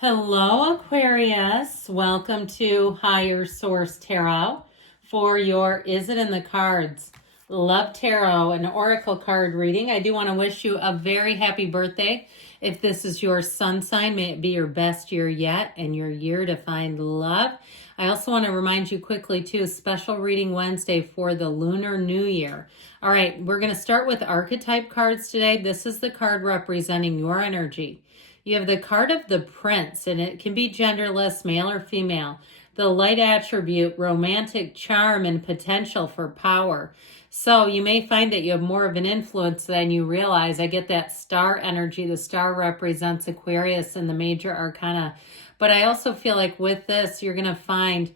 Hello, Aquarius. Welcome to Higher Source Tarot for your Is It in the Cards Love Tarot and Oracle card reading. I do want to wish you a very happy birthday. If this is your sun sign, may it be your best year yet and your year to find love. I also want to remind you quickly, too, special reading Wednesday for the Lunar New Year. All right, we're going to start with archetype cards today. This is the card representing your energy. You have the card of the Prince, and it can be genderless, male or female. The light attribute, romantic charm, and potential for power. So you may find that you have more of an influence than you realize. I get that star energy. The star represents Aquarius in the major arcana. But I also feel like with this, you're going to find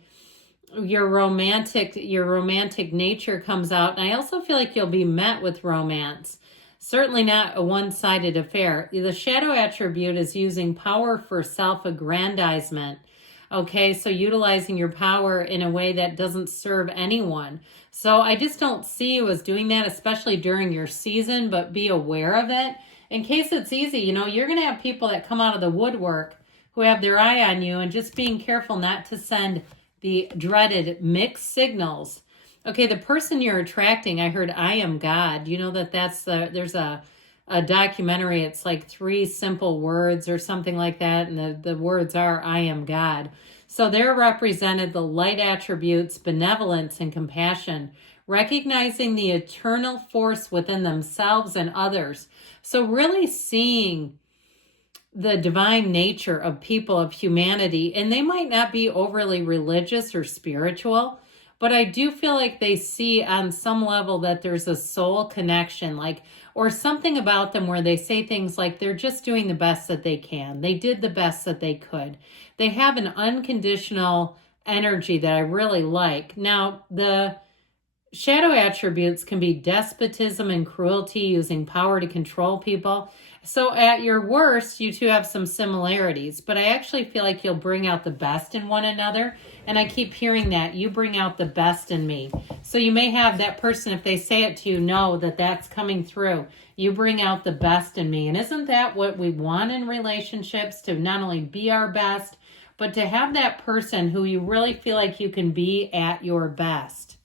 your romantic nature comes out. And I also feel like you'll be met with romance. Certainly not a one-sided affair. The shadow attribute is using power for self-aggrandizement. Okay, so utilizing your power in a way that doesn't serve anyone. So I just don't see you as doing that, especially during your season, but be aware of it. In case it's easy, you're going to have people that come out of the woodwork who have their eye on you, and just being careful not to send the dreaded mixed signals. Okay, the person you're attracting, I heard I am God. You know there's a documentary, it's like 3 simple words or something like that, and the words are I am God. So they're represented the light attributes, benevolence and compassion, recognizing the eternal force within themselves and others. So really seeing the divine nature of people, of humanity, and they might not be overly religious or spiritual, but I do feel like they see on some level that there's a soul connection, or something about them where they say things like they're just doing the best that they can. They did the best that they could. They have an unconditional energy that I really like. Now, the shadow attributes can be despotism and cruelty, using power to control people. So at your worst, you two have some similarities, but I actually feel like you'll bring out the best in one another. And I keep hearing that you bring out the best in me. So you may have that person, if they say it to you, know that that's coming through. You bring out the best in me. And isn't that what we want in relationships? To not only be our best, but to have that person who you really feel like you can be at your best.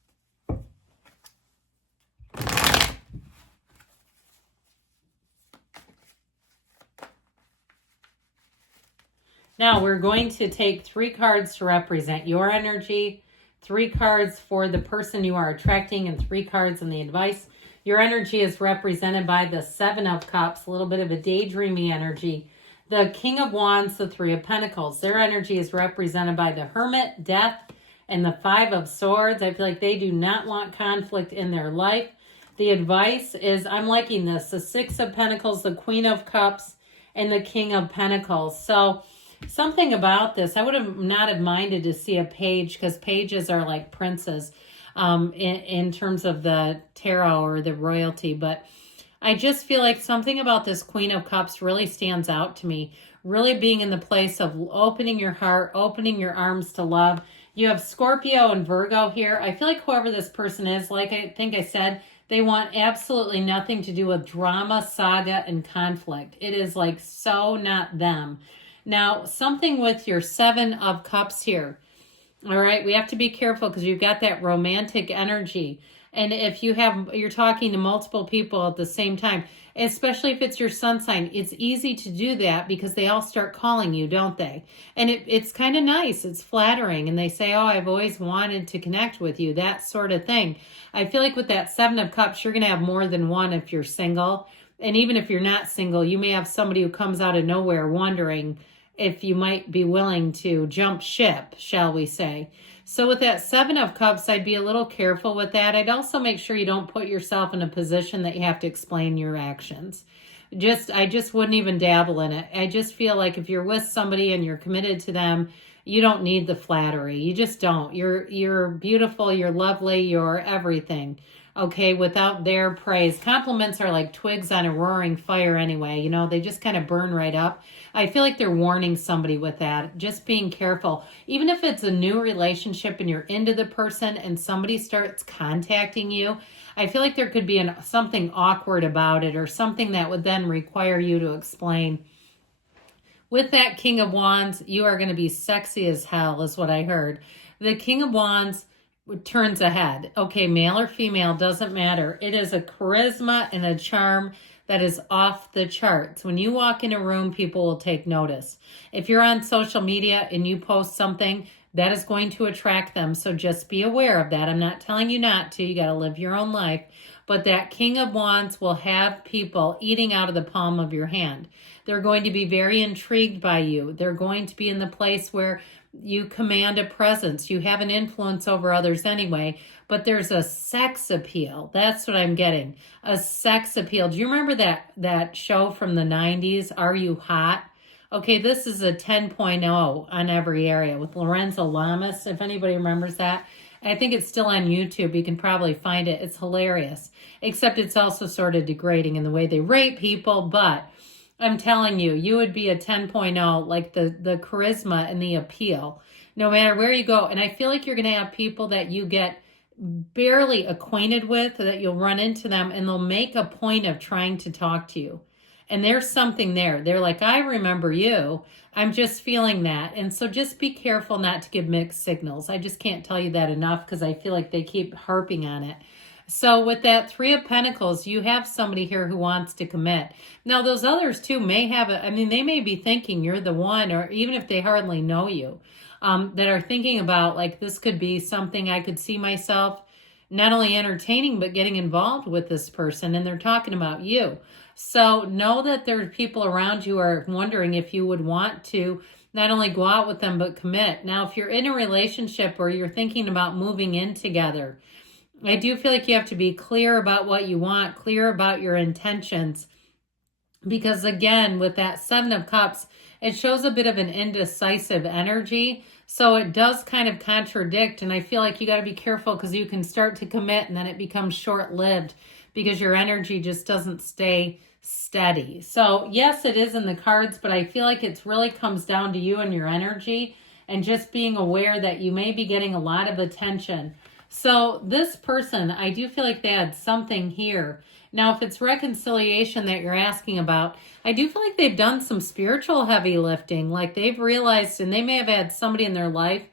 Now we're going to take 3 cards to represent your energy, 3 cards for the person you are attracting, and 3 cards in the advice. Your energy is represented by the 7 of Cups, a little bit of a daydreamy energy. The King of Wands, the 3 of Pentacles. Their energy is represented by the Hermit, Death, and the 5 of Swords. I feel like they do not want conflict in their life. The advice is, I'm liking this, the 6 of Pentacles, the Queen of Cups, and the King of Pentacles. So something about this, I would have not have minded to see a page, because pages are like princes in terms of the tarot or the royalty. But I just feel like something about this Queen of Cups really stands out to me. Really being in the place of opening your heart, opening your arms to love. You have Scorpio and Virgo here. I feel like whoever this person is, like I think I said, they want absolutely nothing to do with drama, saga, and conflict. It is like so not them. Now, something with your 7 of Cups here. All right, we have to be careful because you've got that romantic energy. And if you're talking to multiple people at the same time, especially if it's your sun sign, it's easy to do that because they all start calling you, don't they? And it's kind of nice. It's flattering. And they say, oh, I've always wanted to connect with you, that sort of thing. I feel like with that 7 of Cups, you're going to have more than one if you're single. And even if you're not single, you may have somebody who comes out of nowhere wondering if you might be willing to jump ship, shall we say. So with that 7 of Cups, I'd be a little careful with that. I'd also make sure you don't put yourself in a position that you have to explain your actions. I just wouldn't even dabble in it. I just feel like if you're with somebody and you're committed to them, you don't need the flattery. You just don't. You're beautiful, you're lovely, you're everything. Okay, without their praise. Compliments are like twigs on a roaring fire anyway. They just kind of burn right up. I feel like they're warning somebody with that. Just being careful. Even if it's a new relationship and you're into the person and somebody starts contacting you, I feel like there could be something awkward about it, or something that would then require you to explain With that King of Wands, you are going to be sexy as hell, is what I heard. The King of Wands turns ahead. Okay, male or female, doesn't matter. It is a charisma and a charm that is off the charts. When you walk in a room, people will take notice. If you're on social media and you post something, that is going to attract them. So just be aware of that. I'm not telling you not to. You got to live your own life. But that King of Wands will have people eating out of the palm of your hand. They're going to be very intrigued by you. They're going to be in the place where you command a presence. You have an influence over others anyway, but there's a sex appeal. That's what I'm getting. A sex appeal. Do you remember that show from the 90s, Are You Hot? Okay, this is a 10.0 on every area with Lorenzo Lamas, if anybody remembers that. I think it's still on YouTube. You can probably find it. It's hilarious, except it's also sort of degrading in the way they rape people, but I'm telling you, you would be a 10.0, like the charisma and the appeal, no matter where you go. And I feel like you're going to have people that you get barely acquainted with, that you'll run into them and they'll make a point of trying to talk to you. And there's something there. They're like, I remember you. I'm just feeling that. And so just be careful not to give mixed signals. I just can't tell you that enough because I feel like they keep harping on it. So with that Three of Pentacles, you have somebody here who wants to commit. Now, those others too may have they may be thinking you're the one, or even if they hardly know you, that are thinking about, like, this could be something I could see myself not only entertaining, but getting involved with this person. And they're talking about you. So know that there are people around you who are wondering if you would want to not only go out with them, but commit. Now, if you're in a relationship or you're thinking about moving in together, I do feel like you have to be clear about what you want, clear about your intentions. Because again, with that Seven of Cups, it shows a bit of an indecisive energy. So it does kind of contradict. And I feel like you got to be careful because you can start to commit and then it becomes short-lived because your energy just doesn't stay steady. So yes, it is in the cards, but I feel like it really comes down to you and your energy and just being aware that you may be getting a lot of attention. So this person, I do feel like they had something here. Now, if it's reconciliation that you're asking about, I do feel like they've done some spiritual heavy lifting. Like they've realized, and they may have had somebody in their life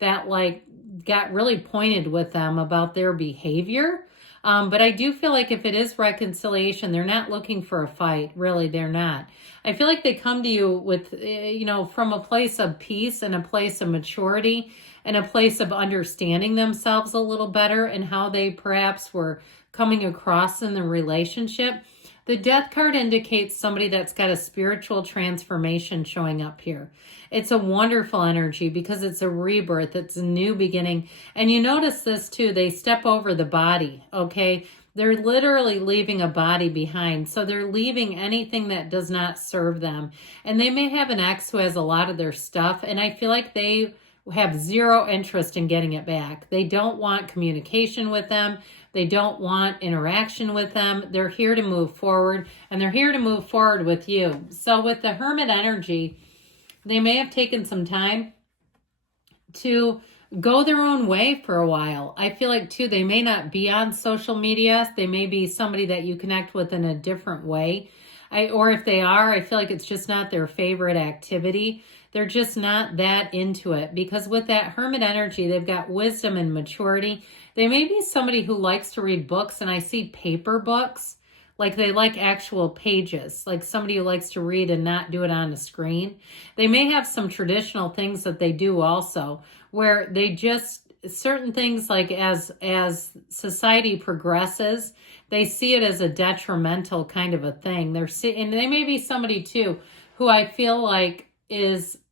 that like got really pointed with them about their behavior. But I do feel like if it is reconciliation, they're not looking for a fight. Really, they're not. I feel like they come to you with, from a place of peace and a place of maturity and a place of understanding themselves a little better and how they perhaps were coming across in the relationship. The Death card indicates somebody that's got a spiritual transformation showing up here. It's a wonderful energy because it's a rebirth. It's a new beginning. And you notice this too. They step over the body, okay? They're literally leaving a body behind. So they're leaving anything that does not serve them. And they may have an ex who has a lot of their stuff. And I feel like they have zero interest in getting it back. They don't want communication with them. They don't want interaction with them. They're here to move forward, and they're here to move forward with you. So with the Hermit energy, they may have taken some time to go their own way for a while. I feel like, too, they may not be on social media. They may be somebody that you connect with in a different way. Or if they are, I feel like it's just not their favorite activity. They're just not that into it because with that Hermit energy, they've got wisdom and maturity. They may be somebody who likes to read books, and I see paper books, like they like actual pages, like somebody who likes to read and not do it on a screen. They may have some traditional things that they do also, where they just, certain things like as society progresses, they see it as a detrimental kind of a thing. And they may be somebody too who I feel like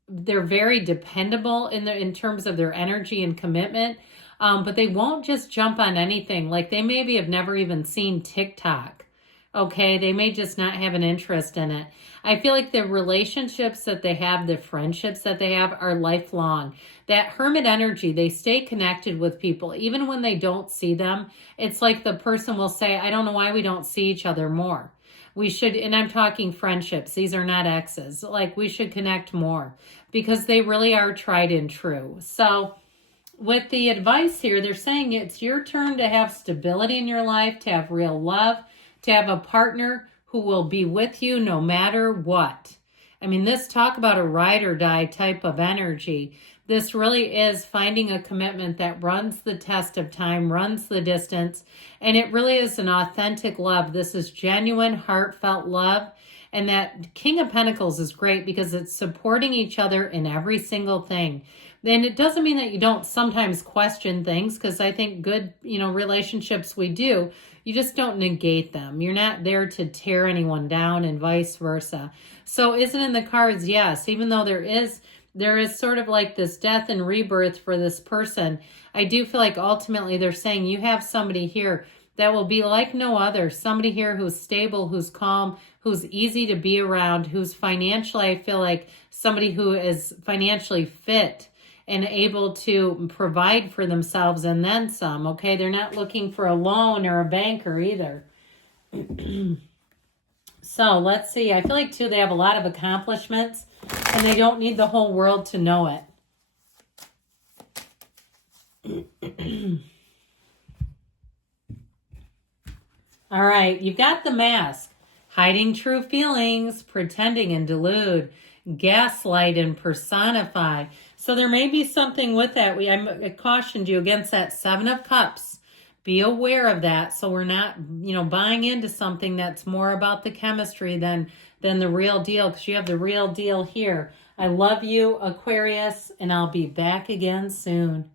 they're very dependable in terms of their energy and commitment, but they won't just jump on anything. Like they maybe have never even seen TikTok. Okay, they may just not have an interest in it. I feel like the relationships that they have, the friendships that they have are lifelong. That Hermit energy, they stay connected with people. Even when they don't see them, it's like the person will say, I don't know why we don't see each other more. We should, and I'm talking friendships. These are not exes. Like we should connect more because they really are tried and true. So with the advice here, they're saying it's your turn to have stability in your life, to have real love, to have a partner who will be with you no matter what. I mean, this talk about a ride or die type of energy. This really is finding a commitment that runs the test of time, runs the distance, and it really is an authentic love. This is genuine, heartfelt love. And that King of Pentacles is great because it's supporting each other in every single thing. And it doesn't mean that you don't sometimes question things, because I think good, relationships we do. You just don't negate them. You're not there to tear anyone down and vice versa. So is it in the cards? Yes. Even though there is sort of like this death and rebirth for this person, I do feel like ultimately they're saying you have somebody here that will be like no other. Somebody here who's stable, who's calm, who's easy to be around, who's financially, I feel like somebody who is financially fit and able to provide for themselves and then some, okay? They're not looking for a loan or a banker either. So let's see. I feel like, too, they have a lot of accomplishments and they don't need the whole world to know it. All right, you've got the Mask. Hiding true feelings, pretending and delude, gaslight and personify. So there may be something with that. I cautioned you against that Seven of Cups. Be aware of that, so we're not, buying into something that's more about the chemistry than the real deal, because you have the real deal here. I love you, Aquarius, and I'll be back again soon.